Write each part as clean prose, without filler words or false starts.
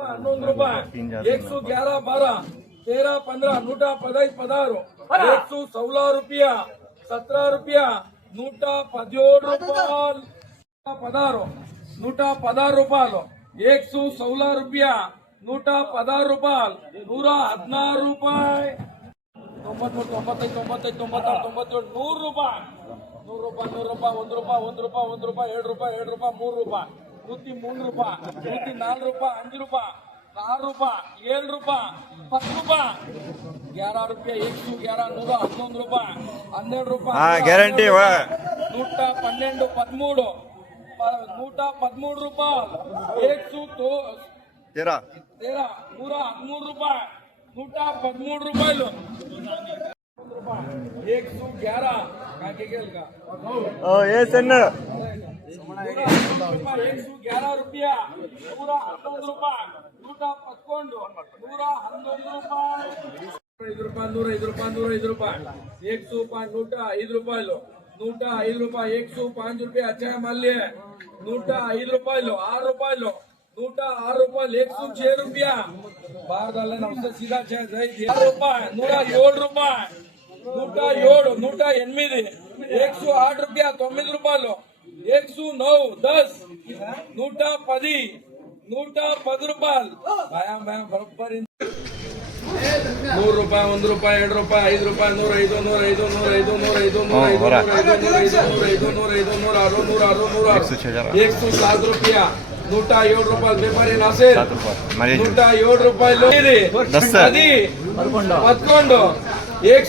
₹11 111 12 13 15 115 16 ₹116 ₹17 117 రూపాయలు 16 116 రూపాయలు ₹116 116 రూపాయలు 116 రూపాయలు 90 95 96 97 100 రూపాయలు 100 రూపాయలు 100 రూపాయలు 1 రూపాయలు 1 రూపాయలు 1 రూపాయలు 7 రూపాయలు 7 రూపాయలు 3 రూపాయలు 3 రూపాయలు 4 రూపాయలు 5 రూపాయలు 4 రూపాయలు 7 రూపాయలు 10 రూపాయలు ₹11 111 రూపాయలు 12 రూపాయలు గ్యారంటీ 112 13 113 రూపాయలు 113 113 రూపాయలు 113 రూపాయలు 111 ఏ సన్న ₹111 111 రూపాయలు 111 111 రూపాయలు 105 రూపాయలు 105 రూపాయలు 105 రూపాయలు अच्छा है मान लिए 105 రూపాయలు 6 రూపాయలు 106 రూపాయలు 106 रुपया बाहर डाले ना उससे सीधा 6 రూపాయలు 107 రూపాయలు 107 108 108 रुपया 9 రూపాయలు 109 10 110 110 రూపాయలు భయం బరోબર ₹100 ₹1 ₹2 ₹5 105 105 105 107 रुपया 107 రూపాయలు వ్యాపారి నాసేర్ 107 రూపాయలు 10 11 111 12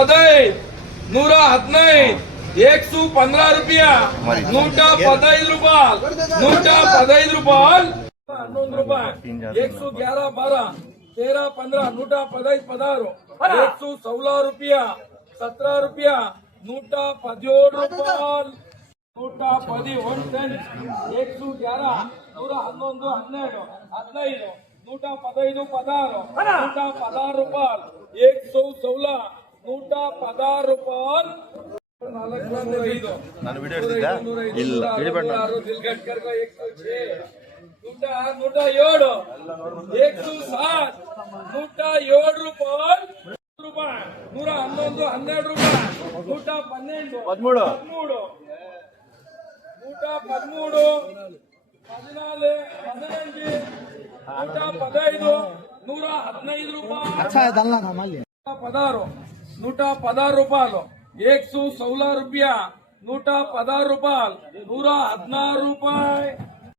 13 15 115 115 રૂપિયા 115 રૂપિયા 115 રૂપિયા 11 12 13 15 115 16 116 રૂપિયા 17 રૂપિયા 117 રૂપિયા 110 111 111 115 115 116 ರೂಪಾಯಿ 116 116 ರೂಪಾಯಿ ನಾನು ವಿಡಿಯೋ ಹಿಡಿದಿದ್ದೆ ಇಲ್ಲ ಹಿಡಿಬೇಡ ದಿಲ್ಗಡ್ಕರ್ 106 107 107 ರೂಪಾಯಿ ರೂಪಾಯಿ 111 12 ರೂಪಾಯಿ 112 13 113 14 15 115 ರೂಪಾಯಿ अच्छा है डालना था मान लिया 116 ರೂಪಾಯಲು 116 ರೂಪಾಯಿ 116 ರೂಪಾಯಿ 116 ರೂಪಾಯಿ